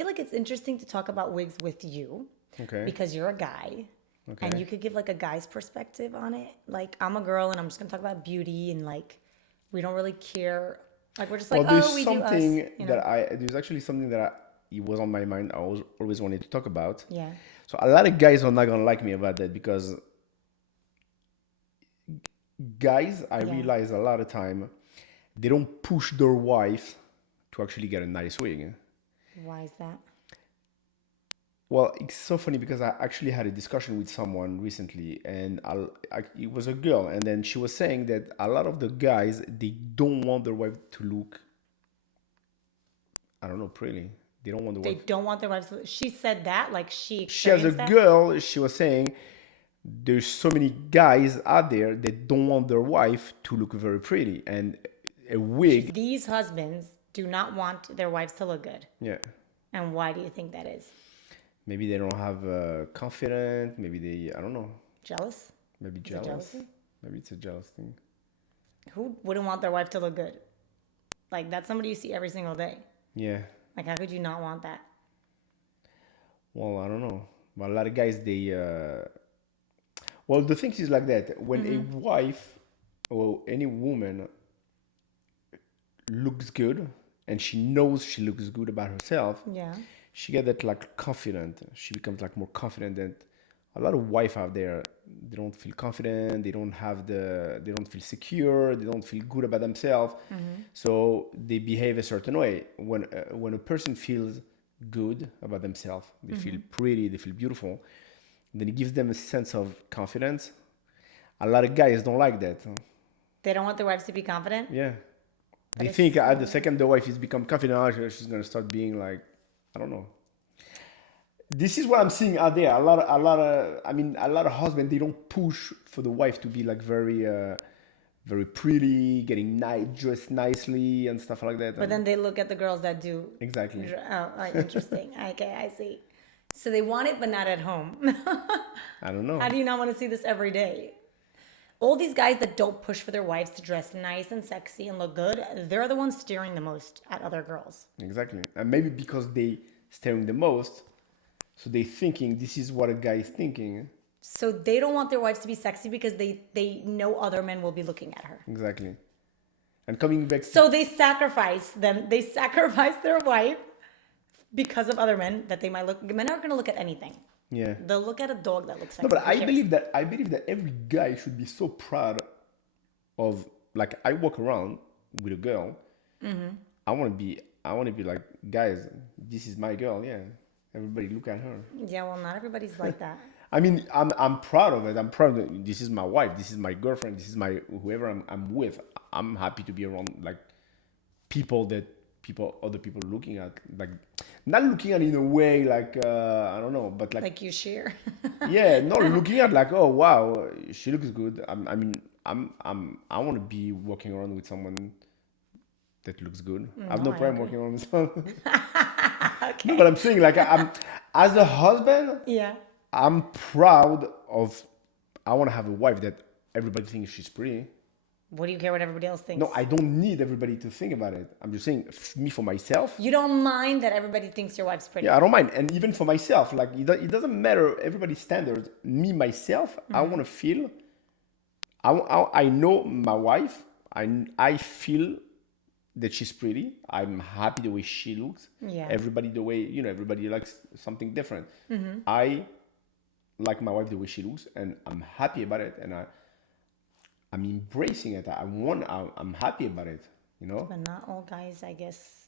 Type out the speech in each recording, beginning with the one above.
feel like it's interesting to talk about wigs with you Okay. because you're a guy. Okay. And you could give like a guy's perspective on it. Like, I'm a girl and I'm just gonna talk about beauty and like we don't really care. Like, we're just like, Well, there's oh, we do us. something You that know? there's actually something that it was on my mind. I always wanted to talk about. Yeah. So a lot of guys are not gonna like me about that because guys, I Yeah. realize a lot of time, they don't push their wife to actually get a nice wig. Why is that? Well, it's so funny because I actually had a discussion with someone recently, and it was a girl, and then she was saying that a lot of the guys, they don't want their wife to look, I don't know, pretty. They don't want the They wife. don't want their wives to. She said that, like she She, as a experienced that. girl, she was saying there's so many guys out there that don't want their wife to look very pretty, and a wig. These husbands do not want their wives to look good. Yeah. And why do you think that is? Maybe they don't have confidence. Maybe they, I don't know. Jealous? Maybe Is it jealous. jealousy? Maybe it's a jealous thing. Who wouldn't want their wife to look good? Like, that's somebody you see every single day. Yeah. Like, how could you not want that? Well, I don't know. But a lot of guys, they. Well, the thing is like that. When a wife or any woman looks good and she knows she looks good about herself, Yeah. she get that like confident. She becomes like more confident. And a lot of wife out there, they don't feel confident. They don't feel secure. They don't feel good about themselves. So they behave a certain way. When a person feels good about themselves, they feel pretty, they feel beautiful, then it gives them a sense of confidence. A lot of guys don't like that. They don't want their wives to be confident? Yeah. They is think at the second the wife is become confident, she's gonna start being like, I don't know. This is what I'm seeing out there. A lot of husbands, they don't push for the wife to be like very pretty, getting dressed nicely and stuff like that. But then they look at the girls that do. Exactly. Oh, interesting. Okay, I see. So they want it, but not at home. I don't know. How do you not want to see this every day? All these guys that don't push for their wives to dress nice and sexy and look good, they're the ones staring the most at other girls. Exactly. And maybe because they staring the most, so they thinking this is what a guy is thinking. So they don't want their wives to be sexy because they know other men will be looking at her. Exactly. And coming back. So they sacrifice them. They sacrifice their wife because of other men that they might look. Men aren't going to look at anything. Yeah. They'll look at a dog that looks sexy. No, but Who cares? I believe that every guy should be so proud of, like, I walk around with a girl. I want to be like, guys, this is my girl. Yeah. Everybody look at her. Yeah, well, not everybody's like that. I mean, I'm proud of it. I'm proud that this is my wife. This is my girlfriend. This is my whoever I'm with. I'm happy to be around like other people looking at, like, not looking at in a way like I don't know, but Like you share. yeah, not looking at like, oh wow, she looks good. I want to be walking around with someone that looks good. I have no I problem agree. walking around with someone. Okay. No, but I'm saying like I'm as a husband. Yeah. I'm proud of. I want to have a wife that everybody thinks she's pretty. What do you care what everybody else thinks? No, I don't need everybody to think about it. I'm just saying, me for myself. You don't mind that everybody thinks your wife's pretty. Yeah, I don't mind, and even for myself, like it doesn't matter everybody's standards. Me myself, I want to feel. I know my wife. I feel that she's pretty. I'm happy the way she looks. Yeah. Everybody the way everybody likes something different. I like my wife the way she looks, and I'm happy about it, and I'm embracing it. I'm happy about it, But not all guys, I guess.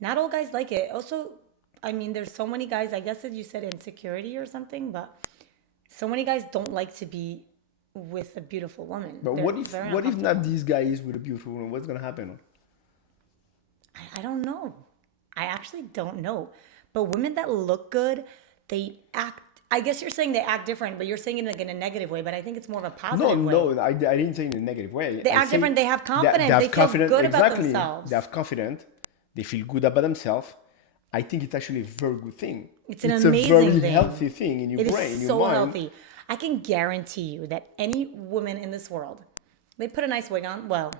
Not all guys like it. Also, I mean, there's so many guys, I guess that you said insecurity or something, but so many guys don't like to be with a beautiful woman. But They're what if very not uncomfortable. these guys with a beautiful woman? What's gonna happen? I don't know. I actually don't know. But women that look good, they act. I guess you're saying they act different, but you're saying it like in a negative way. But I think it's more of a positive way. No, I didn't say in a negative way. They I'm act saying different. They have confidence. They feel confidence. good about Exactly. themselves. They have confidence. They feel good about themselves. I think it's actually a very good thing. It's an a amazing very thing. healthy thing in your It brain, is in so your mind. healthy. I can guarantee you that any woman in this world, they put a nice wig on. Well,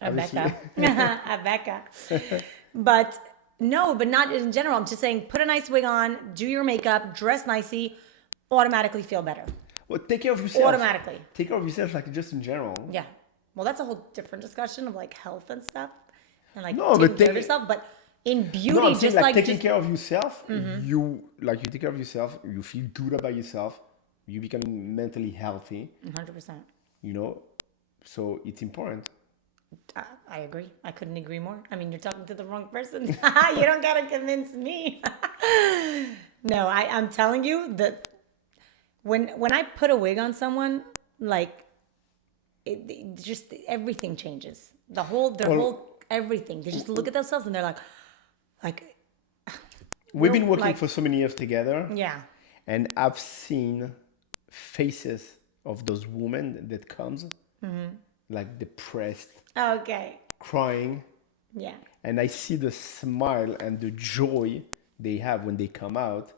a Obviously. Beka. A Beka. But No, but not in general. I'm just saying, put a nice wig on, do your makeup, dress nicely, automatically feel better. Well, take care of yourself. Automatically. Take care of yourself, like just in general. Yeah. Well, that's a whole different discussion of like health and stuff and like No, taking but care of yourself. But in beauty, No, I'm saying just like taking just care of yourself. You take care of yourself. You feel good about yourself. You becoming mentally healthy. 100%. You know, so it's important. I agree. I couldn't agree more. I mean, you're talking to the wrong person. You don't gotta convince me. No, I'm telling you that when I put a wig on someone, like it just everything changes. Their whole everything. They just look at themselves and they're like We've been working like- for so many years together, yeah, and I've seen faces of those women that comes like depressed, okay, crying, yeah, and I see the smile and the joy they have when they come out.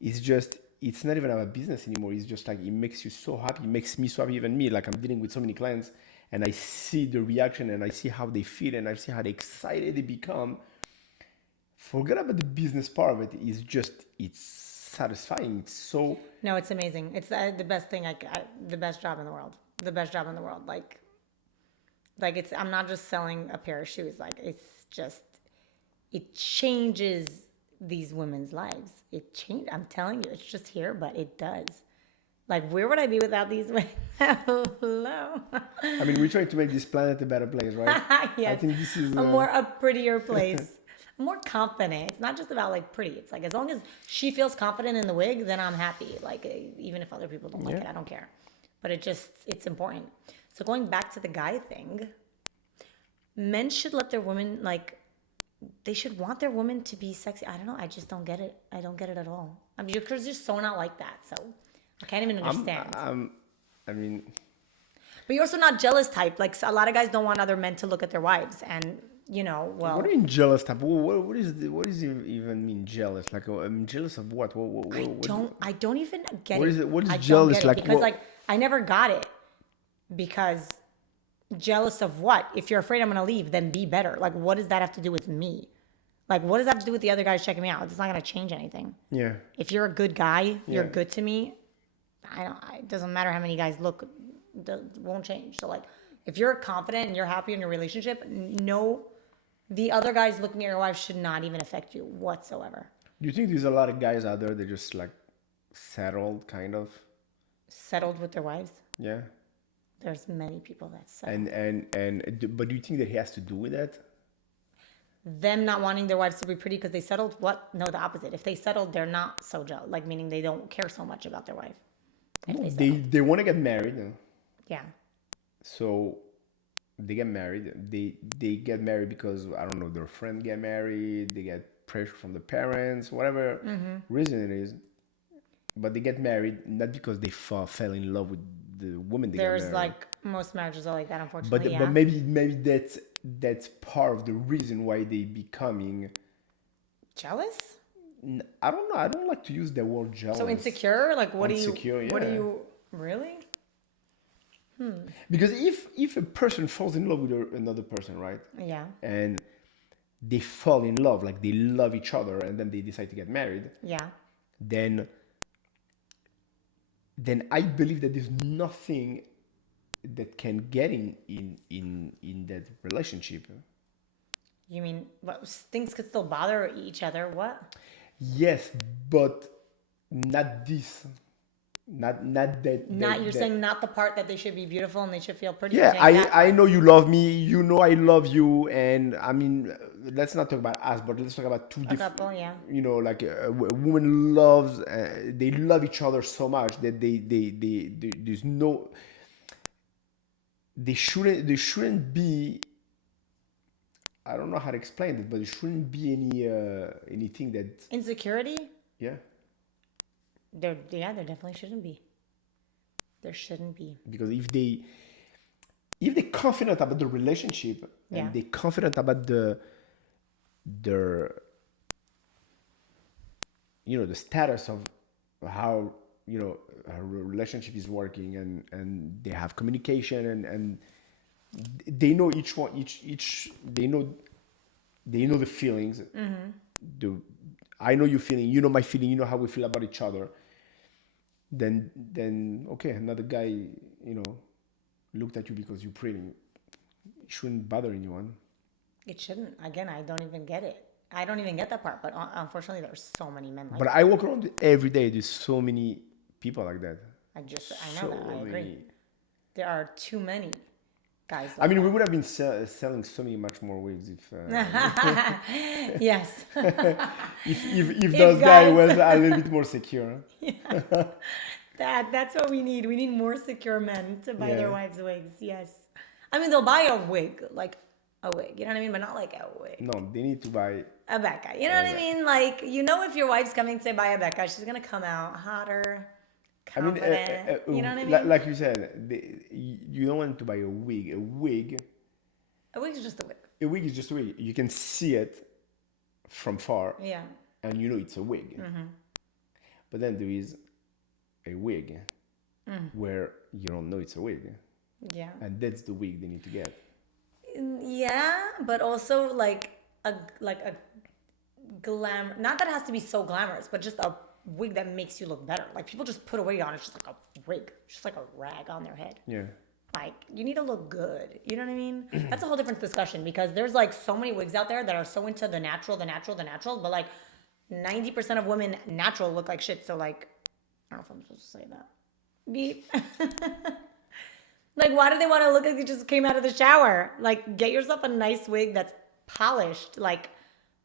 It's not even about business anymore. It's just like it makes you so happy. It makes me so happy, even me. Like I'm dealing with so many clients and I see the reaction and I see how they feel and I see how excited they become. Forget about the business part of it. It's satisfying. It's so no, it's amazing. It's the best thing. The best job in the world. The best job in the world. Like it's. I'm not just selling a pair of shoes. Like it's just. It changes these women's lives. It changed. I'm telling you, it's just here, but it does. Like, where would I be without these women? Hello. I mean, we're trying to make this planet a better place, right? Yes. I think this is a prettier place. More confident. It's not just about like pretty. It's like as long as she feels confident in the wig, then I'm happy. Like even if other people don't like it, I don't care. But it's important. So going back to the guy thing, men should let their women like they should want their women to be sexy. I don't know. I just don't get it. I don't get it at all. I mean, you're just so not like that. So I can't even understand. I mean, But you're also not jealous type. Like a lot of guys don't want other men to look at their wives, and you know, well, what do you mean jealous type? What does it even mean jealous? Like, I'm jealous of what? I don't even get What it. is it? What is I don't jealous get it like? because What- like I never got it because jealous of what? If you're afraid I'm gonna leave, then be better. Like, what does that have to do with me? Like, what does that have to do with the other guys checking me out? It's not gonna change anything. Yeah. If you're a good guy, you're Yeah. good to me. It doesn't matter how many guys look, it won't change. So like, if you're confident and you're happy in your relationship, no, the other guys looking at your wife should not even affect you whatsoever. Do you think there's a lot of guys out there that just like settled, kind of? Settled with their wives. Yeah. There's many people that settle. But do you think that he has to do with that? Them not wanting their wives to be pretty because they settled. What? No, the opposite. If they settled, they're not so jealous. Like meaning they don't care so much about their wife. If they settle. They want to get married, Yeah. so they get married. They get married because I don't know, their friend get married. They get pressure from the parents, whatever reason it is. But they get married not because they fell in love with the woman they There's got married. like most marriages are like that, unfortunately. But maybe that's part of the reason why they becoming. Jealous? I don't know. I don't like to use the word jealous. So insecure? Like what Insecure, do you? What do yeah. you? Really? Because if a person falls in love with another person, right? Yeah. And they fall in love, like they love each other, and then they decide to get married, Yeah. then I believe that there's nothing that can get in that relationship. You mean what? Things could still bother each other? What? Yes, but not this. Not that. Not you're saying not the part that they should be beautiful and they should feel pretty. Yeah, You're saying that I part. know you love me. You know I love you, and I mean, let's not talk about us, but let's talk about two different. couple, yeah. You know, like a woman loves. They love each other so much that they there's no. They shouldn't be. I don't know how to explain it, but there shouldn't be anything that. Insecurity? Yeah. There definitely shouldn't be. There shouldn't be. Because if they're confident about the relationship Yeah. and they're confident about the status of how a relationship is working, and they have communication, and they know each they know they know the feelings. The I know your feeling, you know my feeling, you know how we feel about each other. Then okay, another guy, looked at you because you're pretty. It shouldn't bother anyone. It shouldn't. Again, I don't even get it. I don't even get that part. But unfortunately, there's so many men like But that. I walk around every day. There's so many people like that. I So know that. I agree. many. There are too many guys I like mean, we would have been selling so many much more wigs if that. Yes. if those guys guys- was a little bit more secure. That's what we need. We need more secure men to buy their Yeah. wives wigs. Yes. I mean, they'll buy a wig, like a wig. You know what I mean? But not like a wig. No, they need to buy. A Beka. You know what I mean? Like, if your wife's coming to buy a Beka, she's going to come out hotter, I mean, confident. You know what I mean? like you said, you don't want to buy a wig. A wig is just a wig. A wig is just a wig. You can see it from far, Yeah. and you know it's a wig. But then there is a wig where you don't know it's a wig, Yeah. and that's the wig they need to get. Yeah, but also like a glam. Not that it has to be so glamorous, but just a wig that makes you look better. Like people just put a wig on. It's just like a wig, just like a rag on their head. Yeah. Like you need to look good. You know what I mean? That's a whole different discussion because there's like so many wigs out there that are so into the natural. But like 90% of women natural look like shit. So like, I don't know if I'm supposed to say that. Beep. Like, why do they want to look like they just came out of the shower? Like, get yourself a nice wig that's polished. Like,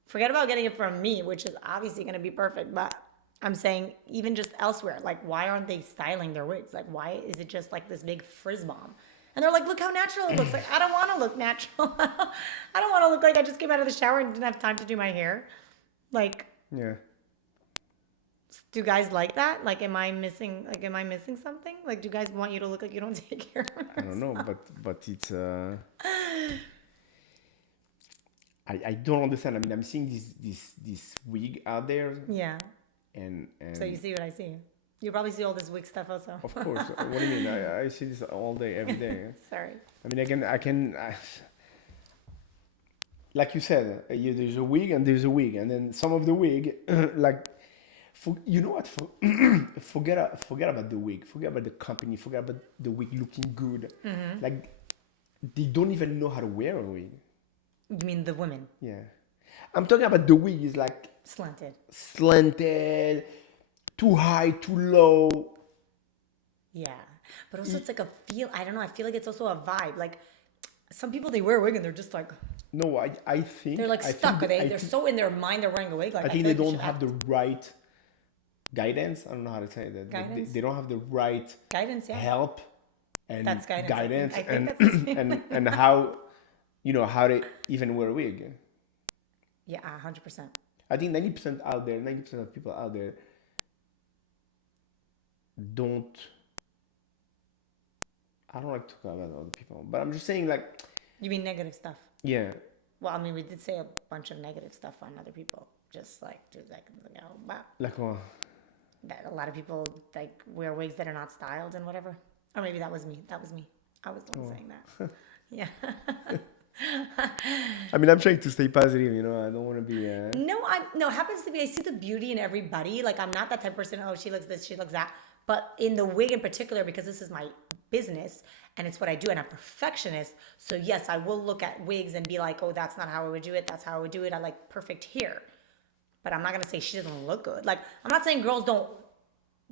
forget about getting it from me, which is obviously going to be perfect. But I'm saying, even just elsewhere, like, why aren't they styling their wigs? Like, why is it just like this big frizz bomb? And they're like, look how natural it looks. Like, I don't want to look natural. I don't want to look like I just came out of the shower and didn't have time to do my hair. Like, Yeah. do guys like that? Like, am I missing something? Like, do guys want you to look like you don't take care of yourself? I don't know, but it's I don't understand. I mean, I'm seeing this wig out there, Yeah. and So you see what I see. You probably see all this wig stuff also. of course. What do you mean? I see this all day, every day. Sorry. I mean, like you said, there's a wig and there's a wig, and then some of the wig, like, you know what? Forget about the wig. Forget about the company. Forget about the wig looking good. Like, they don't even know how to wear a wig. You mean the women? Yeah, I'm talking about the wig is like slanted, too high, too low. Yeah. But also it's like I don't know, I feel like it's also a vibe. Like some people, they wear a wig and they're just like, No, I think they're like I stuck. think, They're so in their mind they're wearing a wig. Like I think feel they like don't have the right guidance. I don't know how to say that. Guidance? They don't have the right guidance, yeah. help and That's guidance. I think and that's the same. and how how they even wear a wig. Yeah, 100%. I think 90% out there, 90% of people out there don't. I don't like to talk about other people, but I'm just saying, like, You mean negative stuff? yeah, Well, I mean, we did say a bunch of negative stuff on other people, just like 2 seconds ago. But like, that a lot of people like wear wigs that are not styled and whatever. Or maybe that was me. That was me. I was the one saying that. Yeah. I mean, I'm trying to stay positive, I don't want to be. No, it happens to be I see the beauty in everybody. Like I'm not that type of person, oh, she looks this, she looks that. But in the wig in particular, because this is my business and it's what I do and I'm a perfectionist. So yes, I will look at wigs and be like, oh, that's not how I would do it. That's how I would do it. I like perfect hair. But I'm not gonna say she doesn't look good. Like I'm not saying girls don't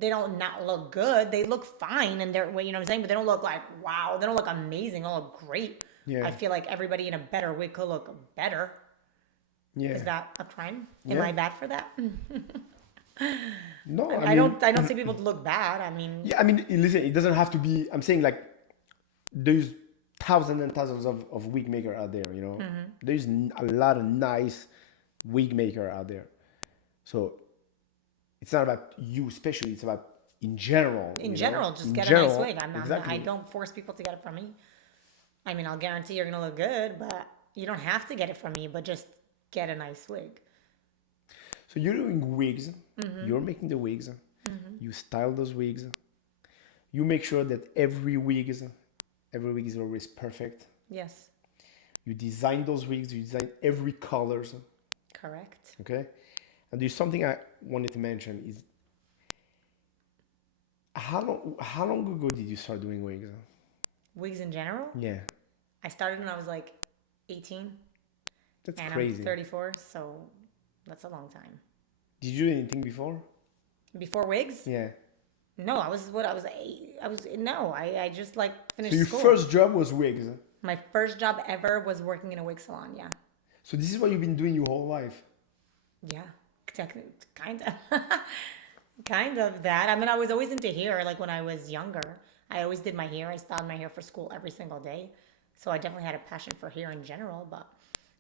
not look good. They look fine and they're, you know what I'm saying? But they don't look like, wow, they don't look amazing. They don't look great. Yeah. I feel like everybody in a better wig could look better. Yeah. Is that a crime? Am Yeah. I bad for that? No, I don't say people look bad. I mean, Yeah, I mean, listen, it doesn't have to be. I'm saying, like, there's thousands and thousands of wig maker out there. There's a lot of nice wig maker out there. So it's not about you, especially. It's about in general. in general, just In get a general, nice wig. I'm not, exactly. I don't force people to get it from me. I mean, I'll guarantee you're gonna look good, but you don't have to get it from me. But just get a nice wig. So you're doing wigs. You're making the wigs. You style those wigs. You make sure that every wig is always perfect. Yes. You design those wigs. You design every colors. Correct. Okay. And there's something I wanted to mention is how long ago did you start doing wigs? Wigs in general? Yeah, I started when I was like 18 that's and crazy. I'm 34, so that's a long time. Did you do anything before? Before wigs? Yeah. No, I was what I was eight. I just like So finished your school. first job was wigs. My first job ever was working in a wig salon. Yeah, So this is what you've been doing your whole life. yeah, kind of, kind of that. I mean, I was always into hair. Like when I was younger, I always did my hair. I styled my hair for school every single day. So I definitely had a passion for hair in general. But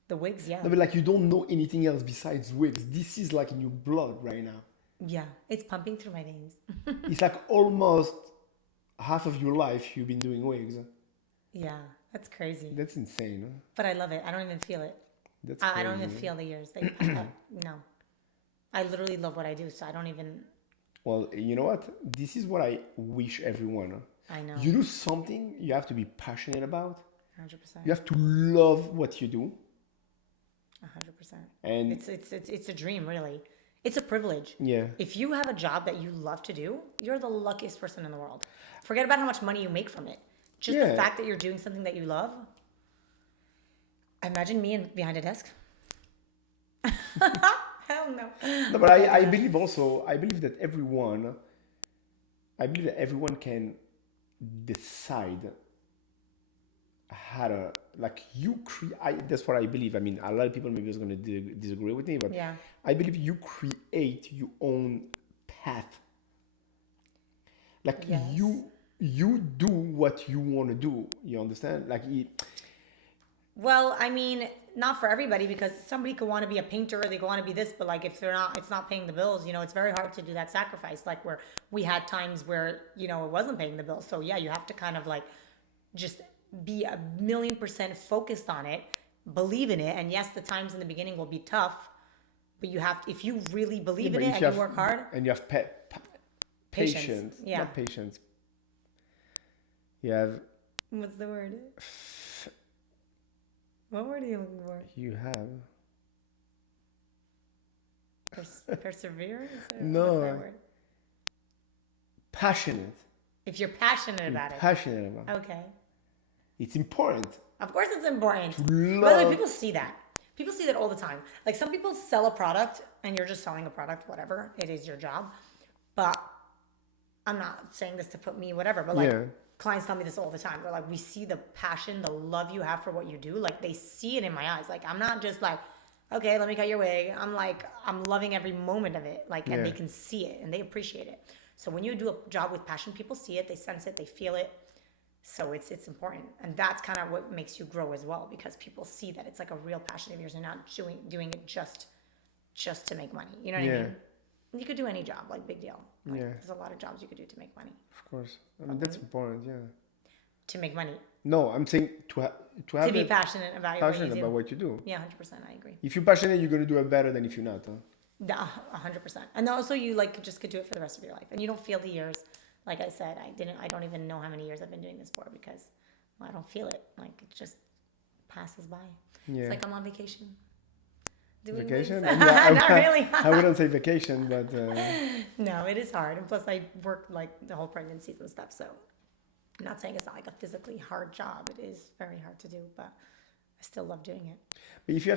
the wigs, yeah, No, but like you don't know anything else besides wigs. This is like in your blood right now. yeah, it's pumping through my veins. It's like almost half of your life you've been doing wigs. Yeah, that's crazy. That's insane. Huh? But I love it. I don't even feel it. That's I don't crazy. even feel the years. No, I literally love what I do. So I don't even. Well, you know what? This is what I wish everyone. I know. You do something you have to be passionate about. 100%. You have to love what you do. 100%. And It's a dream, really. It's a privilege. yeah, If you have a job that you love to do, you're the luckiest person in the world. Forget about how much money you make from it. Just the Yeah. fact that you're doing something that you love. Imagine me behind a desk. Hell no. no, but I believe also I believe that everyone can decide how to like you create. That's what I believe. I mean, a lot of people maybe is going to disagree with me, but Yeah. I believe you create your own path. Like Yes. you do what you want to do. You understand? Like Well, I mean, not for everybody because somebody could want to be a painter or they could want to be this, but like if they're not, it's not paying the bills, it's very hard to do that sacrifice. Like where we had times where, it wasn't paying the bills. So yeah, you have to kind of like just be 1,000,000% focused on it, believe in it. And yes, the times in the beginning will be tough, but you have to, if you really believe but in if it you and you have work hard, and you have patience, Yeah. not patience. You have What's the word? What word are you looking for? you have Perseverance? No. What's that word? passionate. If you're passionate about it. Passionate about. Okay. It's important. Of course it's important. To By the way, love. people see that. People see that all the time. Like some people sell a product and you're just selling a product, whatever. It is your job. But I'm not saying this to put me, whatever, but like Yeah. clients tell me this all the time. They're like, we see the passion, the love you have for what you do. Like they see it in my eyes. Like I'm not just like, okay, let me cut your wig. I'm like, I'm loving every moment of it. Like, and they Yeah. can see it and they appreciate it. So when you do a job with passion, people see it, they sense it, they feel it. So it's important, and that's kind of what makes you grow as well, because people see that it's like a real passion of yours, and not doing it just to make money. You know what I Yeah. mean? You could do any job, like big deal. Like, Yeah. there's a lot of jobs you could do to make money. Of course. I mean that's important. Yeah. To make money, No, I'm saying to have to be passionate about what you passionate do. about what you do. Yeah, 100%. I agree. If you're passionate, you're gonna do it better than if you're not. Huh? 100%. And also, you like just could do it for the rest of your life, and you don't feel the years. Like I said, I don't even know how many years I've been doing this for because I don't feel it. Like it just passes by. Yeah. It's like I'm on vacation. Doing Vacation? wigs. Yeah, Not really. I wouldn't say vacation, but No, it is hard. And plus, I work like the whole pregnancies and stuff. So I'm not saying it's not like a physically hard job. It is very hard to do, but I still love doing it. but if you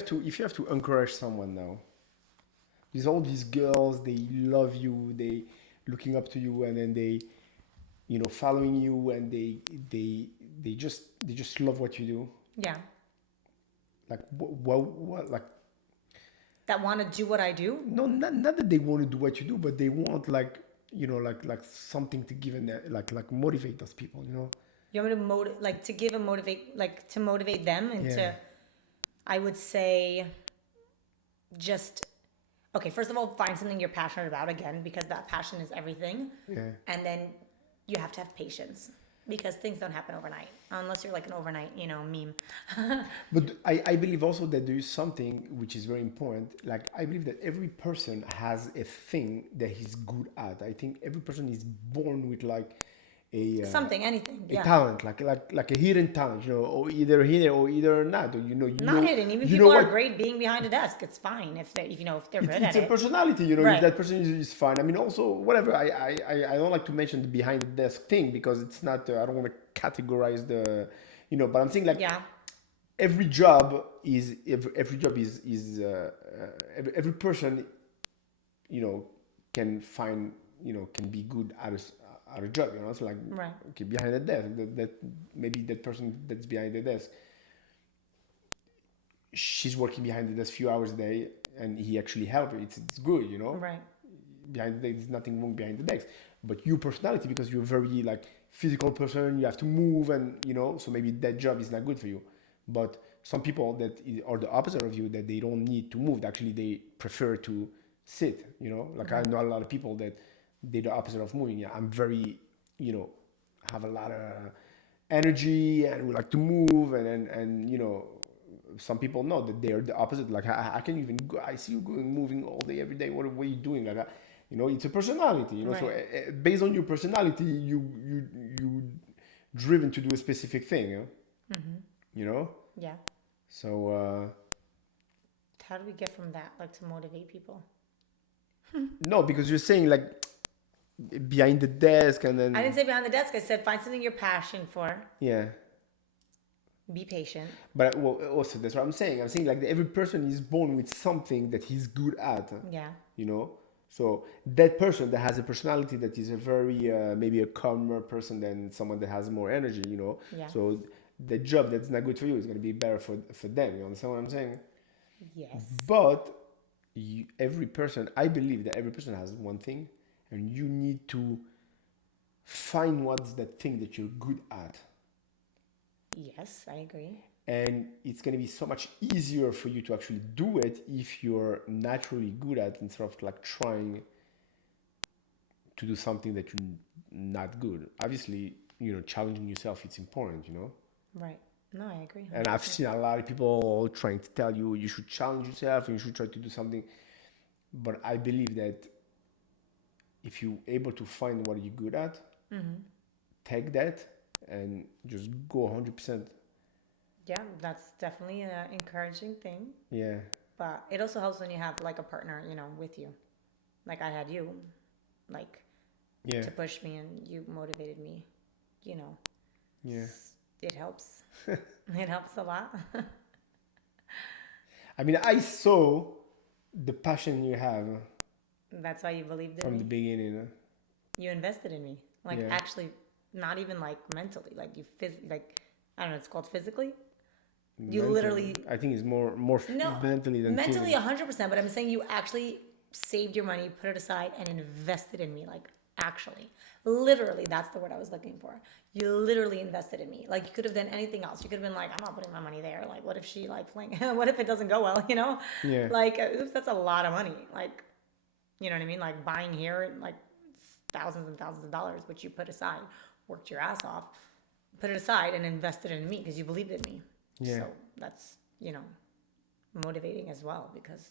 have to encourage someone now, there's all these girls, they love you, they looking up to you, and then they, following you, and they just love what you do. Yeah. Like what like That want to do what I do. no, not that they want to do what you do, but they want like like something to give and like motivate those people. You want me to motivate them and Yeah. to, I would say, just, okay, first of all, find something you're passionate about again, because that passion is everything. Yeah. And then you have to have patience, because things don't happen overnight, unless you're like an overnight, meme. But I believe also that there is something which is very important. Like I believe that every person has a thing that he's good at. I think every person is born with like Something, anything. a Yeah. talent, like a hidden talent, or either hidden or either not, or Not hidden. Even you people know are what. great being behind a desk. It's fine if they, if they're good It's at a it. personality, if Right. that person is fine. I mean, also whatever. I don't like to mention the behind the desk thing because it's not. I don't want to categorize the, But I'm saying like Yeah. every job is every job is every person, can find, can be good at a job. It's like Right. okay, behind the desk, that maybe that person that's behind the desk, she's working behind the desk few hours a day, and he actually helped her. It's good, Right. Behind the desk, there's nothing wrong behind the desk, but your personality, because you're very like physical person, you have to move, and so maybe that job is not good for you. But some people that are the opposite of you, that they don't need to move, actually they prefer to sit, like I know a lot of people that they're the opposite of moving. Yeah, I'm very, have a lot of energy and we like to move, and some people know that they're the opposite. Like I can even go, I see you going moving all day every day. What are you doing? Like it's a personality. So Right. based on your personality, you driven to do a specific thing. Yeah. So How do we get from that, like, to motivate people? no, because you're saying like behind the desk, and I didn't then say behind the desk. I said find something you're passionate for. yeah. Be patient. But well, also that's what I'm saying. I'm saying like that every person is born with something that he's good at. Yeah. So that person that has a personality that is a very maybe a calmer person than someone that has more energy. Yeah. So the job that's not good for you is going to be better for them. You understand what I'm saying? Yes. But every person, I believe that every person has one thing, and you need to find what's that thing that you're good at. Yes, I agree. And it's going to be so much easier for you to actually do it if you're naturally good at, instead of like trying to do something that you're not good. Obviously, challenging yourself, it's important. Right. No, I agree. And I've 100%. seen a lot of people trying to tell you you should challenge yourself and you should try to do something. But I believe that if you're able to find what you're good at, take that and just go 100%. Yeah, that's definitely an encouraging thing. Yeah. But it also helps when you have like a partner, with you. Like I had you, like Yeah. to push me, and you motivated me. Yeah. It helps. It helps a lot. I mean, I saw the passion you have That's why you believed in from me. the beginning. You invested in me, like Yeah. actually, not even like mentally, like like I don't know. It's called physically. You Mentally. literally I think it's more no mentally than mentally feeling. 100%. But I'm saying you actually saved your money, put it aside, and invested in me. Like actually, literally, that's the word I was looking for. You literally invested in me. Like you could have done anything else. You could have been like, I'm not putting my money there. Like, what if she like fling? What if it doesn't go well? Yeah. Like, oops, that's a lot of money. Like, you know what I mean? Like buying here, like thousands and thousands of dollars, which you put aside, worked your ass off, put it aside, and invested in me because you believed in me. Yeah. So that's motivating as well, because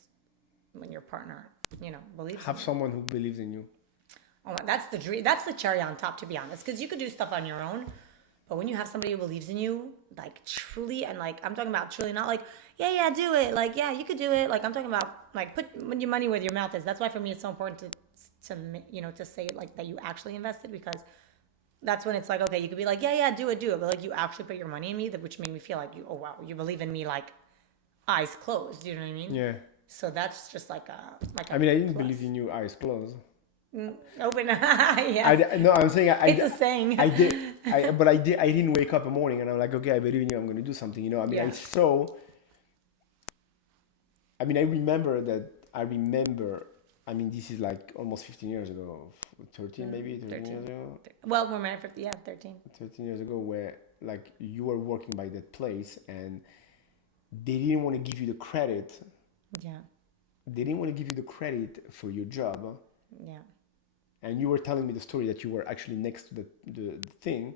when your partner believes Have in you. someone who believes in you. Oh, that's the dream. That's the cherry on top, to be honest. Because you could do stuff on your own, but when you have somebody who believes in you, like truly, and like I'm talking about truly, not like yeah, do it, like yeah, you could do it. Like I'm talking about like put your money where your mouth is. That's why for me it's so important to say like that you actually invested, because that's when it's like okay, you could be like yeah, do it, but like you actually put your money in me, which made me feel like oh wow, you believe in me, like eyes closed. You know what I mean? Yeah. So that's just like a I mean, I didn't plus. believe in you eyes closed. Open. Yes. No, I'm saying It's a saying. I did. But I did. I didn't wake up in the morning and I'm like, okay, I believe in you. I'm going to do something. I mean, Yeah. I saw. I mean, I remember that. I mean, this is like almost 15 years ago, 13 maybe, 13 years ago. Well, we're married for 13. 13 years ago, where like you were working by that place and they didn't want to give you the credit. Yeah. They didn't want to give you the credit for your job. Yeah. And you were telling me the story that you were actually next to the thing.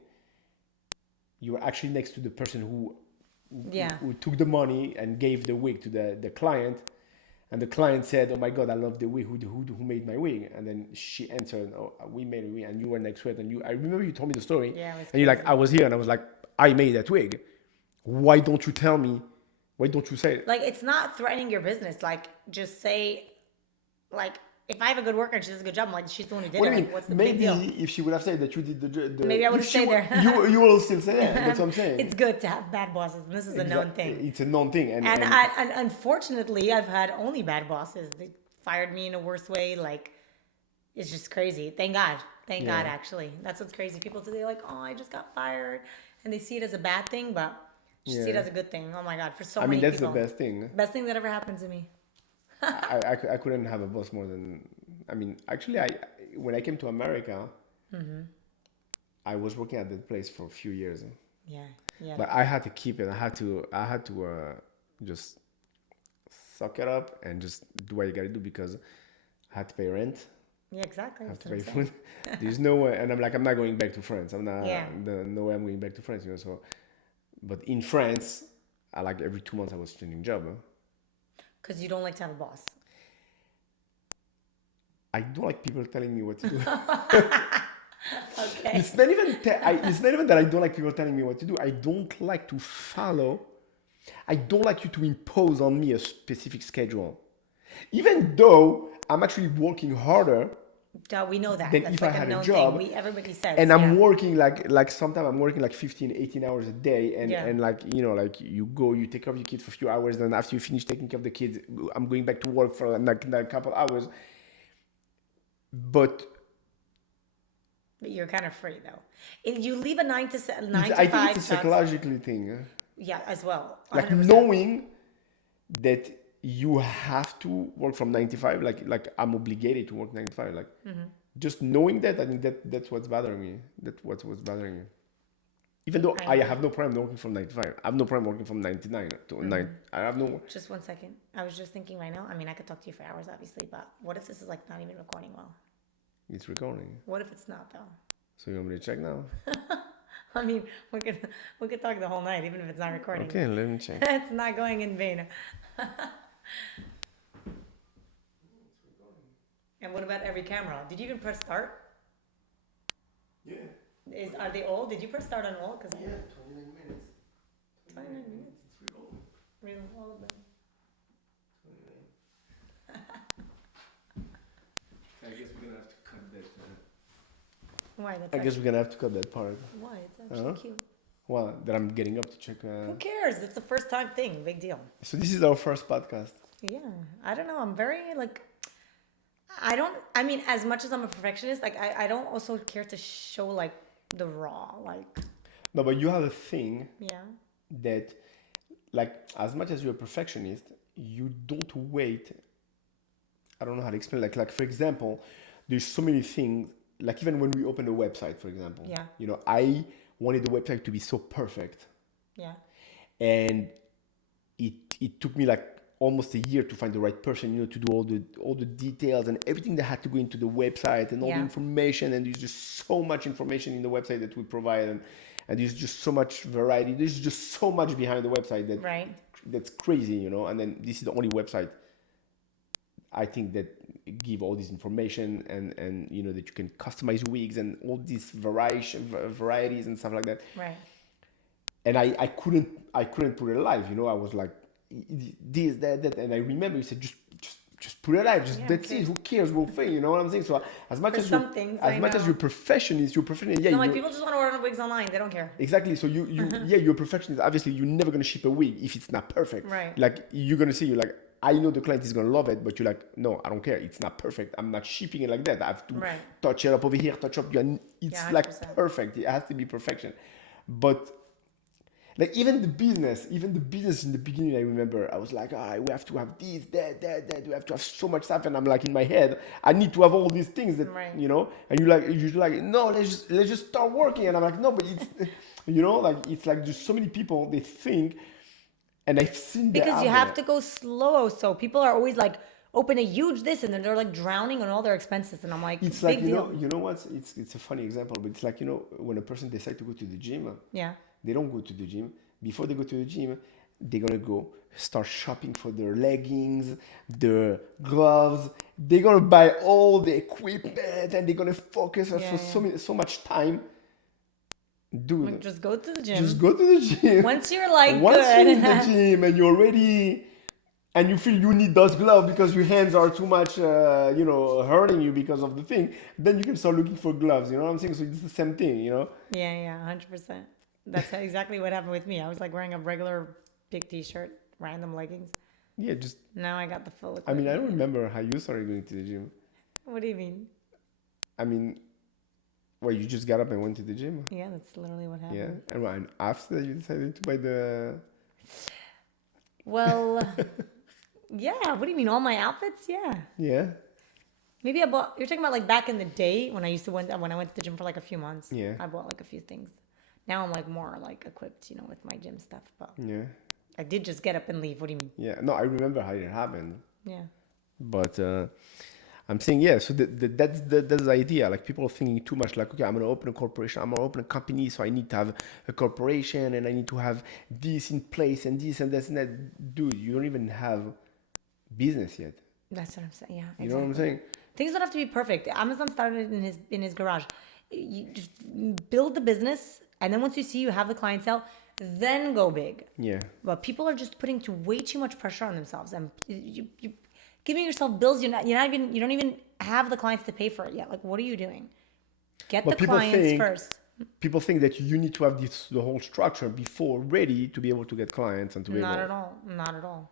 You were actually next to the person who Yeah. took the money and gave the wig to the client. And the client said, "Oh my God, I love the wig. Who made my wig?" And then she answered, "Oh, we made a wig, and you were next to it." And I remember you told me the story, Yeah, it was and you're like, crazy. "I was here," and I was like, "I made that wig. Why don't you tell me? Why don't you say it?" Like, it's not threatening your business. Like, just say, like, if I have a good worker and she does a good job, I'm like, she's the one who did What it. do you Like, mean? what's the big deal? Maybe if she would have said that you did Maybe I would if have she stayed would, there. you will still say that. That's what I'm saying. It's good to have bad bosses, and this is a known thing. It's a known thing, And unfortunately, I've had only bad bosses. They fired me in a worse way. Like, it's just crazy. Thank God. Thank God, Yeah. actually. That's what's crazy. People today like, oh, I just got fired. And they see it as a bad thing, but you should see it Yeah. as a good thing. Oh my God, for so I many mean, that's people. the best thing. Best thing that ever happened to me. I couldn't have a boss more than. I mean, actually, when I came to America, I was working at that place for a few years, Yeah. Yeah. but I had to keep it. I had to just suck it up and just do what you gotta do because I had to pay rent. Yeah, exactly. I have That's to what pay I'm saying. food. There's no way, and I'm like, I'm not going back to France. I'm not. Yeah. No way I'm going back to France. So, but in France, I like every 2 months I was changing job. Because you don't like to have a boss. I don't like people telling me what to do. Okay. It's not even it's not even that I don't like people telling me what to do. I don't like to follow. I don't like you to impose on me a specific schedule, even though I'm actually working harder Duh, we know that. than That's if like I a had a known job. thing. Everybody says. And I'm yeah. working like sometimes I'm working like 15, 18 hours a day, and Yeah. and like like you go, you take care of your kids for a few hours, then after you finish taking care of the kids, I'm going back to work for like a couple hours. But But you're kind of free though. If you leave a nine to I think five it's a job, psychologically thing. yeah, as well. Like 100%. knowing that you have to work from 9 to 5, like I'm obligated to work 9 to 5, like just knowing that, I think that's what's bothering me. That's what's bothering me. Even though I I agree. have no problem working from 9 to 5, I have no problem working from 9 to 9 to 9. I have no. Just 1 second. I was just thinking right now. I mean, I could talk to you for hours, obviously, but what if this is like not even recording well? It's recording. What if it's not though? So you want me to check now? I mean, we could talk the whole night, even if it's not recording. Okay, let me check. It's not going in vain. And what about every camera? Did you even press start? Yeah. Are they old? Did you press start on all? Because 29 minutes. 29 minutes. It's recording. Really, all of them. I guess we're gonna have to cut that. Why? That's I guess we're gonna have to cut that part. why? It's actually cute. Well, that I'm getting up to check. Who cares? It's a first time thing. Big deal. So this is our first podcast. Yeah. I don't know. I'm very like. I mean, as much as I'm a perfectionist, like I don't also care to show like the raw, like. No, but you have a thing Yeah. that, like, as much as you're a perfectionist, you don't wait. I don't know how to explain. Like for example, there's so many things. Like even when we open a website, for example. Yeah. I wanted the website to be so perfect, Yeah. and it took me like almost a year to find the right person, to do all the details and everything that had to go into the website and all the Yeah. information. And there's just so much information in the website that we provide, and there's just so much variety. There's just so much behind the website Right. that's crazy, And then this is the only website I think that give all this information and that you can customize wigs and all these varieties and stuff like that. Right. And I couldn't put it live. I was like this, that, and I remember you said just put it live. Just Yeah, that's okay. it. Who cares? We'll fail. You know what I'm saying? So as much For as some things, I as much as know. you're perfectionist, Yeah, No, like people just want to order wigs online. They don't care. exactly. So you yeah, you're a perfectionist. Obviously, you're never gonna ship a wig if it's not perfect. Right. Like you're gonna say, you're like, I know the client is gonna love it, but you're like, no, I don't care. It's not perfect. I'm not shipping it like that. I have to Right. touch it up over here, touch up. It's Yeah, like 100%. perfect. It has to be perfection. But like even the business in the beginning, I remember I was like, we have to have this, that. We have to have so much stuff, and I'm like in my head, I need to have all these things that Right. And you're like, no, let's just start working, and I'm like, no, but it's like it's like there's so many people they think, and I've seen that Because you out have to there. go slow. So people are always like, open a huge this, and then they're like drowning on all their expenses. And I'm like, It's big like deal. you know what? It's a funny example, but it's like when a person decides to go to the gym, Yeah. they don't go to the gym. Before they go to the gym, they're gonna go start shopping for their leggings, their gloves. They're gonna buy all the equipment and they're gonna focus for so much time. Dude, Like, just go to the gym. just go to the gym. Once you're like Once good. you're in the gym and you're ready and you feel you need those gloves because your hands are too much, hurting you because of the thing, then you can start looking for gloves. You know what I'm saying? So it's the same thing, you know? Yeah, 100%. That's exactly what happened with me. I was like wearing a regular big t-shirt, random leggings. Yeah, just, Now I got the full I mean, I equipment. don't remember how you started going to the gym. What do you mean? I mean, well, you just got up and went to the gym? Yeah, that's literally what Yeah. happened. And after that, you decided to buy the. Well, yeah. What do you mean? All my outfits? Yeah. Yeah. Maybe I bought. You're talking about like back in the day when I used to when I went to the gym for like a few months. Yeah. I bought like a few things. Now I'm like more like equipped, with my gym stuff. But Yeah. I did just get up and leave. What do you mean? Yeah. No, I remember how it happened. Yeah. But I'm saying, yeah, so that's the idea. Like people are thinking too much, like, okay, I'm going to open a corporation, I'm going to open a company, so I need to have a corporation and I need to have this in place and this and that and that. Dude, you don't even have business yet. That's what I'm saying. Yeah. Exactly. You know what I'm saying? Things don't have to be perfect. Amazon started in his garage. You just build the business, and then once you see you have the clientele, then go big. Yeah. But people are just putting way too much pressure on themselves, and you giving yourself bills. You don't even have the clients to pay for it yet. Like, what are you doing? Get But the clients first. People think that you need to have the whole structure before ready to be able to get clients and to be Not able. at all. Not at all.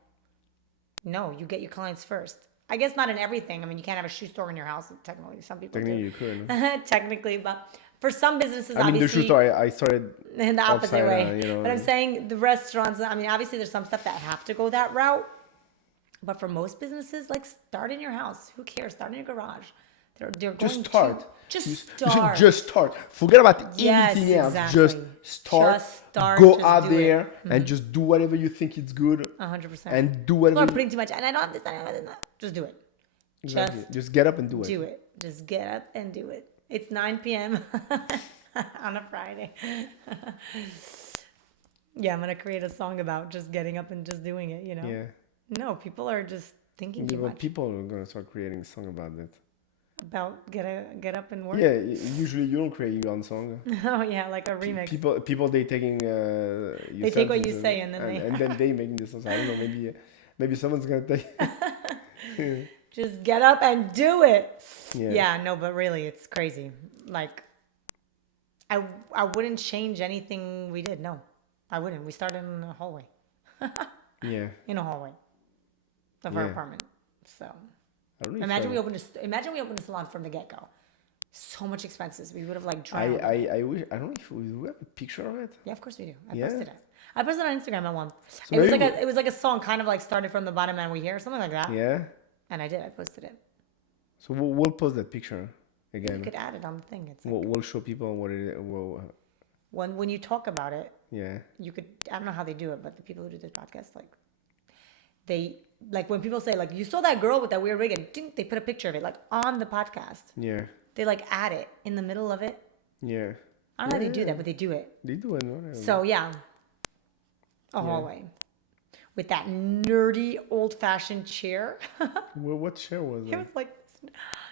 No, you get your clients first. I guess not in everything. I mean, you can't have a shoe store in your house. Technically, some people Technically, do. you could. Technically, but for some businesses, I mean, the obviously, shoe store, I started in the opposite upside way. down, you know. But I'm saying the restaurants. I mean, obviously, there's some stuff that have to go that route. But for most businesses, like start in your house. Who cares? Start in your garage. They're going Just start. to just start. Just start. Forget about Yes, anything else. exactly. Just start. Just start, Go just out do it. there and just do whatever you think it's good 100%. and do People whatever. are putting too much, and I don't understand. Just do it. Exactly. Just get up and do it. Do it. Just get up and do it. It's 9 p.m. on a Friday. Yeah, I'm gonna create a song about just getting up and just doing it. Yeah. No, people are just thinking too But much people are gonna start creating a song about that. about get up and work. Yeah. Usually you don't create your own song. Oh yeah, like a remix. People they taking. They take what you say and then they making this song. So I don't know. Maybe someone's gonna take. Just get up and do it. Yeah. Yeah, no, but really, it's crazy. Like, I wouldn't change anything we did. No, I wouldn't. We started in a hallway. Yeah. In a hallway of our Yeah. apartment. So I don't know if imagine we opened a salon from the get go. So much expenses. We would have like drowned. I wish I don't know if we have a picture of it. Yeah, of course we do. I Yeah. posted it. I posted it on Instagram at once. So It was maybe like it was like a song, kind of like started from the bottom and we hear something like that. Yeah. And I did. I posted it. So we'll post that picture You again. could add it on the thing. It's like We'll show people what it. when you talk about it, Yeah. you could. I don't know how they do it, but the people who do this podcast, like, they like when people say like you saw that girl with that weird wig, and ding, they put a picture of it like on the podcast. Yeah. They like add it in the middle of it. Yeah. I don't know how they do Yeah. that, but they do it. They do it. Whatever. So yeah, a hallway with that nerdy old-fashioned chair. What chair was It it? was like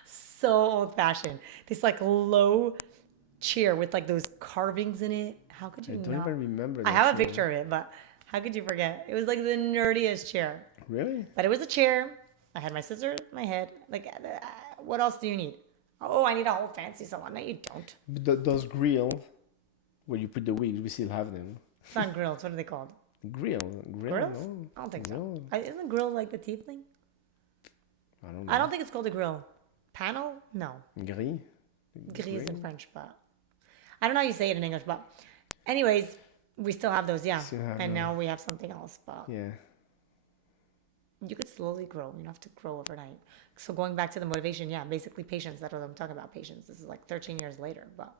so old-fashioned. This like low chair with like those carvings in it. How could you I don't not? even remember. I that have a chair. picture of it, but how could you forget? It was like the nerdiest chair. Really? But it was a chair. I had my scissors, my head. Like, what else do you need? Oh, I need a whole fancy salon. No, you don't. But those grills where you put the wigs, we still have them. It's not grills. What are they called? Grills? Grills? No. I don't think so. No. Isn't grill like the teeth thing? I don't know. I don't think it's called a grill. Panel? No. Gris? Gris is in French, but I don't know how you say it in English. But anyways, we still have those, yeah. Still have And those. now we have something else, but Yeah. you could slowly grow. You don't have to grow overnight. So going back to the motivation, yeah, basically patience. That's what I'm talking about, patience. This is like 13 years later, but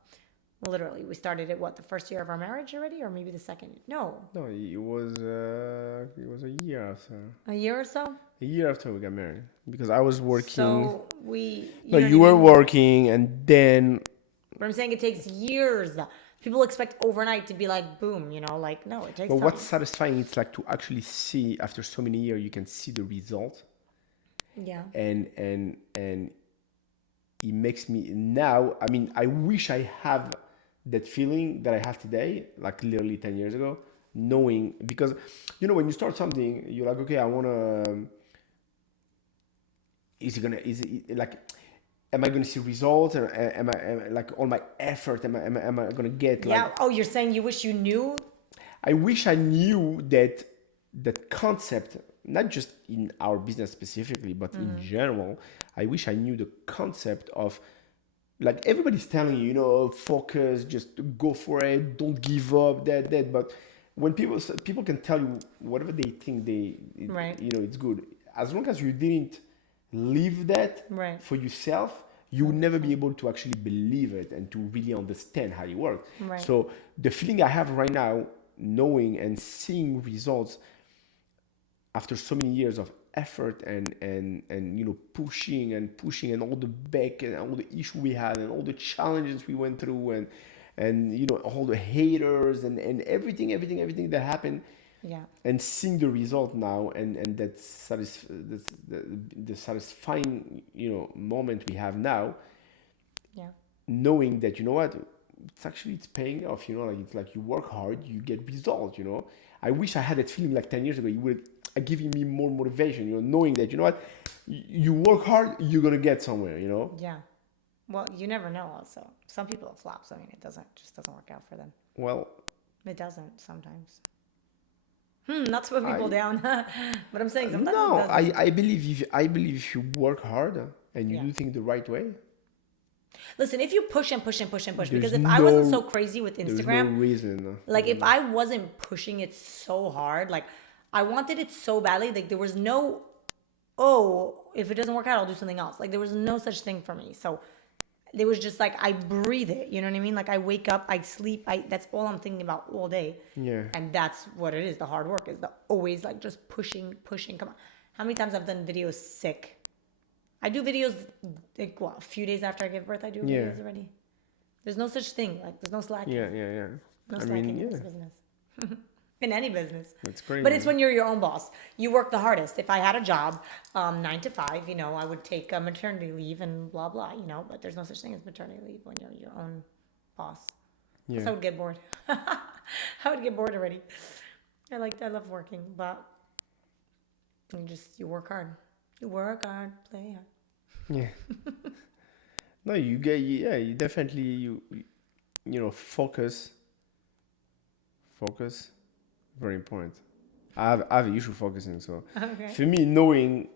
literally, we started it, what, the first year of our marriage already? Or maybe the second? No, No, it was a year after. a year or so? A year after we got married, because I was working. So we... No, know you what I were mean? working, and then But I'm saying it takes years People expect overnight to be like, boom, like, no, it takes But time. what's satisfying, it's like to actually see after so many years, you can see the result, Yeah. and it makes me now. I mean, I wish I have that feeling that I have today, like literally 10 years ago, knowing because when you start something, you're like, okay, I wanna. Is it like, am I gonna see results, or am I like all my effort? Am I gonna get like? Yeah. Oh, you're saying you wish you knew? I wish I knew that concept, not just in our business specifically, but in general. I wish I knew the concept of, like, everybody's telling you, focus, just go for it, don't give up, that. But when people can tell you whatever they think Right. it's good, as long as you didn't live that Right. for yourself, you will never be able to actually believe it and to really understand how it works. Right. So the feeling I have right now, knowing and seeing results after so many years of effort and pushing and all the back and all the issues we had and all the challenges we went through and all the haters and everything that happened, Yeah. and seeing the result now, and that's the satisfying moment we have now, Yeah. knowing that what, it's paying off, like it's like you work hard, you get results. I wish I had that feeling like 10 years ago. You would giving me more motivation, knowing that what, you work hard, you're gonna get somewhere. Yeah. Well, you never know. Also, some people it flops. I mean, it just doesn't work out for them. Well, It doesn't sometimes. Not to put people I down, but I'm saying sometimes no, it doesn't. I believe if you work hard and you Yeah. do things the right way, Listen, if you push and push and push and push, because there's if I wasn't no so crazy with there's no Instagram, reason. like if I wasn't pushing it so hard, like I wanted it so badly, like there was no, oh, if it doesn't work out, I'll do something else. Like there was no such thing for me. So there was just like I breathe it. You know what I mean? Like I wake up, I sleep, that's all I'm thinking about all day. Yeah. And that's what it is. The hard work is the always like just pushing. Come on. How many times I've done videos sick? I do videos like what, a few days after I give birth. I do Yeah. videos already. There's no such thing. Like there's no slacking. Yeah. No I slacking mean, in yeah, this business. In any business. that's crazy. But it's when you're your own boss. You work the hardest. If I had a job, 9 to 5, I would take a maternity leave and blah, blah, but there's no such thing as maternity leave when you're your own boss. Yeah. So I would get bored. I would get bored already. I love working, but you work hard. You work hard, play hard. Yeah. No, you definitely, focus, very important. I have an issue focusing, so Okay. for me, knowing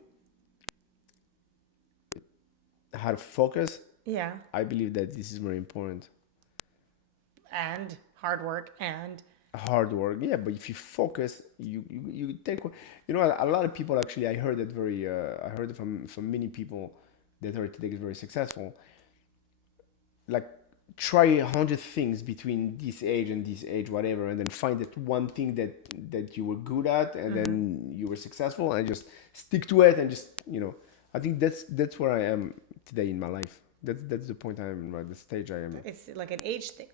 how to focus, Yeah. I believe that this is very important. And hard work and Hard work, yeah, but if you focus, you take, a lot of people, actually, I heard it from many people that are today very successful, like, try 100 things between this age and this age, whatever, and then find that one thing that you were good at, and then you were successful, and just stick to it, and just, I think that's where I am today in my life. That's the point I am, right, the stage I am. it's like an age thing.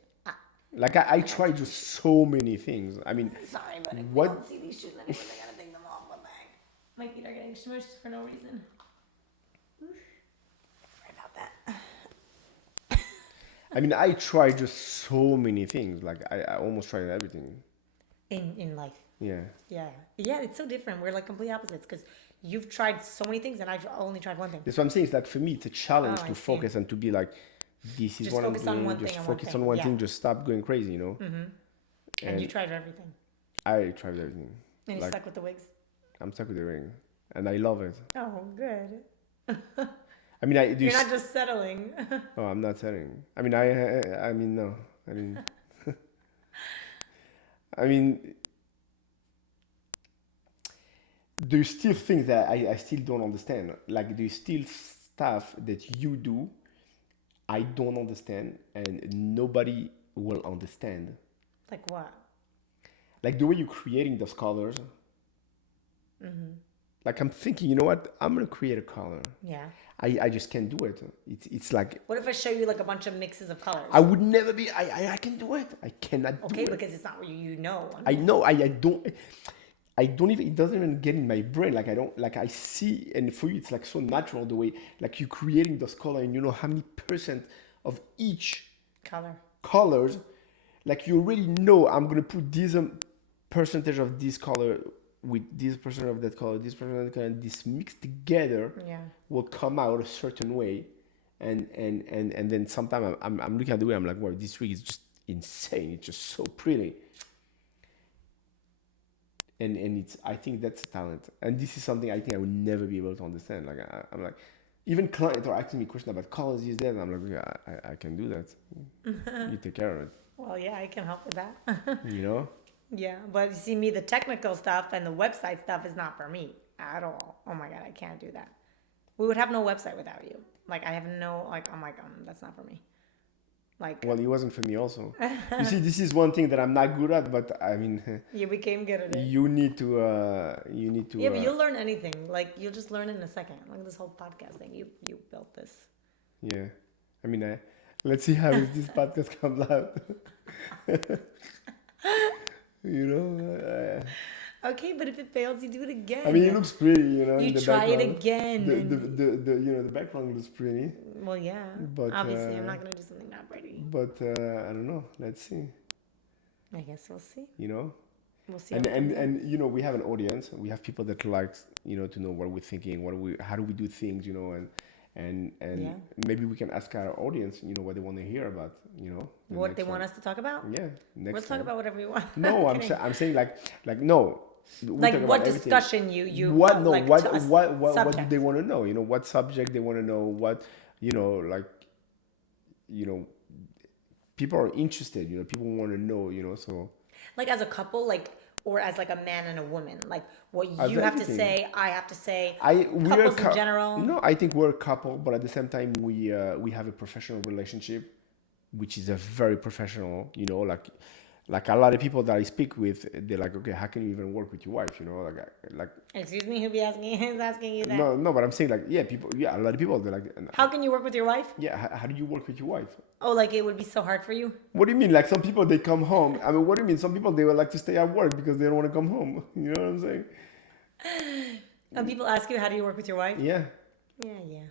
Like, I tried just so many things. I mean, Sorry, but if What- you don't see these shoes anymore, I gotta take them off my bag. My feet are getting smushed for no reason. Sorry about that. I mean, I tried just so many things. Like, I almost tried everything. In life. Yeah. Yeah, it's so different. We're like complete opposites because you've tried so many things and I've only tried one thing. That's what I'm saying. It's like, for me, it's a challenge Oh, I to see. focus and to be like, this is Just what I'm focus on doing. one Just thing and one focus thing, on one yeah. thing. Just stop going crazy, And you tried everything. I tried everything. And you Like, stuck with the wigs. I'm stuck with the ring, and I love it. Oh, good. I mean, I do. You're not just settling. Oh, I'm not selling. I mean, no. I mean, I mean, do you still think that I still don't understand? Like, do you still stuff that you do I don't understand and nobody will understand? Like what? Like the way you're creating those colors. Like I'm thinking, you know what? I'm gonna create a color. Yeah. I just can't do it. It's like What if I show you like a bunch of mixes of colors? I would never be. I can do it. I cannot do Okay, it. because it's not what you know. I know. I don't even. It doesn't even get in my brain. Like I don't. Like I see, and for you, it's like so natural the way like you creating those colors, and you know how many percent of each Color. colors. Like you already know. I'm gonna put this percentage of this color with this percent of that color, this percent of that color, and this mixed together Yeah. will come out a certain way. And then sometimes I'm looking at the way I'm like, wow, this rig is just insane. It's just so pretty. And it's I think that's a talent. And this is something I think I would never be able to understand. Like I'm like, even clients are asking me questions about colors, this, that, and I'm like, yeah, I can do that. You take care of it. Well, yeah, I can help with that. You know? Yeah, but you see, me, the technical stuff and the website stuff is not for me at all. Oh my God, I can't do that. We would have no website without you. Like, I have no, like, I'm like, that's not for me. Like, Well, it wasn't for me also. You see, this is one thing that I'm not good at, but I mean, you became good at it. you need to. Yeah, but you'll learn anything. Like, you'll just learn it in a second. Like this whole podcast thing. You built this. Yeah, I mean, let's see how this podcast comes out. You know. Okay, but if it fails, you do it again. I mean, it looks pretty, you know. You in the try it background. again. The you know the background looks pretty, Well, yeah. But, obviously, I'm not gonna do something not pretty. but I don't know. Let's see. I guess we'll see. You know. We'll see. And you know we have an audience. We have people that like to know what we're thinking, how do we do things, and Yeah. maybe we can ask our audience, what they want to hear about, the What next they want one. us to talk about? Yeah, next We'll talk time. about whatever you want. No, Kidding. I'm saying like no. We Like talk what about everything. discussion you What no like what to us, what do subject. they want to know? What subject they want to know? What like people are interested. People want to know. So Like as a couple, like or as like a man and a woman, like what As you have to everything. say, I have to say. we're Couples in general. No, I think we're a couple, but at the same time we have a professional relationship, which is a very professional. Like a lot of people that I speak with, they're like, okay, how can you even work with your wife? Like. Excuse me, who's asking you that? No, but I'm saying like, a lot of people they're like, How can you work with your wife? yeah, how do you work with your wife? Oh, like it would be so hard for you. What do you mean? Like some people they come home. I mean, what do you mean? Some people they would like to stay at work because they don't want to come home. You know what I'm saying? And people ask you, how do you work with your wife? Yeah, Yeah.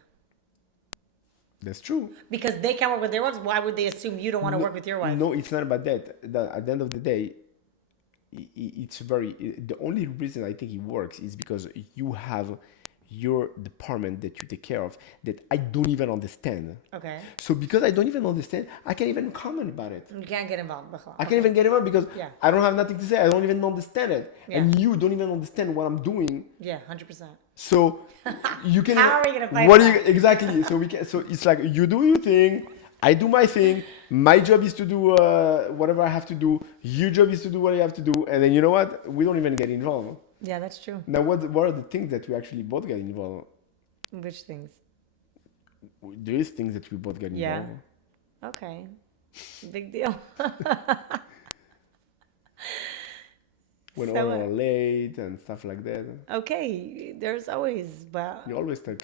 that's true. Because they can't work with their wives. Why would they assume you don't want to work with your wife? No, it's not about that. At the end of the day, it's the only reason I think it works is because you have your department that you take care of that I don't even understand. Okay. So because I don't even understand, I can't even comment about it. You can't get involved. I can't even get involved because Yeah. I don't have nothing to say. I don't even understand it. Yeah. And you don't even understand what I'm doing. Yeah, 100%. So you can. How are we gonna fight What do that? you exactly? So we can. So it's like you do your thing. I do my thing. My job is to do whatever I have to do. Your job is to do what you have to do. And then you know what? We don't even get involved. Yeah, that's true. Now, what are the things that we actually both get involved? Which things? There is things that we both get Yeah. involved. Okay. Big deal. When So, all are late and stuff like that. Okay, there's always, but You always take.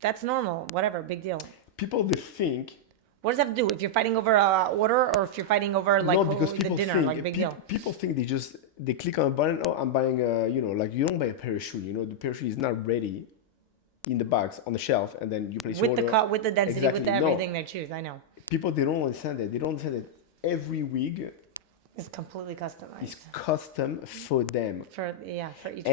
that's normal. Whatever, big deal. People they think. What does that have to do? If you're fighting over a order or if you're fighting over like No, because the people dinner, think like big deal. people think they click on a button. Oh, I'm buying like you don't buy a parachute. The parachute is not ready in the box on the shelf, and then you place your With the order. cut, with the density, with the Exactly. No. everything they choose. I know. People they don't understand that. They don't understand that every wig It's completely customized is custom for them. for each